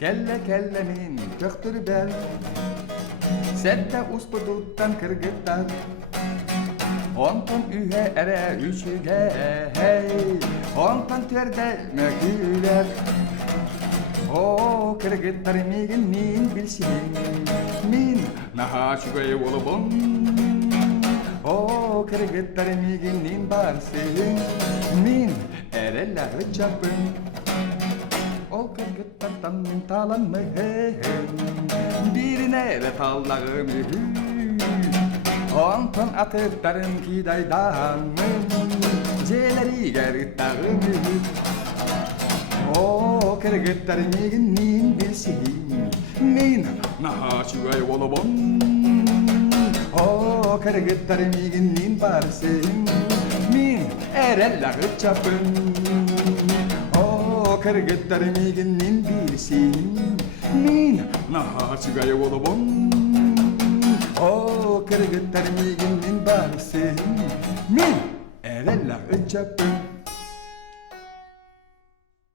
Kelle min töktür bel Sette uspuduttan kırgıttan Onton ühe ere üçüge hey Onton terde möküler O kırgıttar migin min bilsin Min naha şugay olubun O kırgıttar migin nin barsın Min ereler çapın O kırgıttardan talanmayın Birine de tallağımı Onton atıktarın ki daydanın Celeri gergıttarımı O kırgıttar miginin bilsin Min naha şugay olubun O kırgıttar miginin barsın Min ereller çapın O kırgıttar miginin bilsin Min naha şugay olubun O kırgıttar miginin barsın Min ereller çapın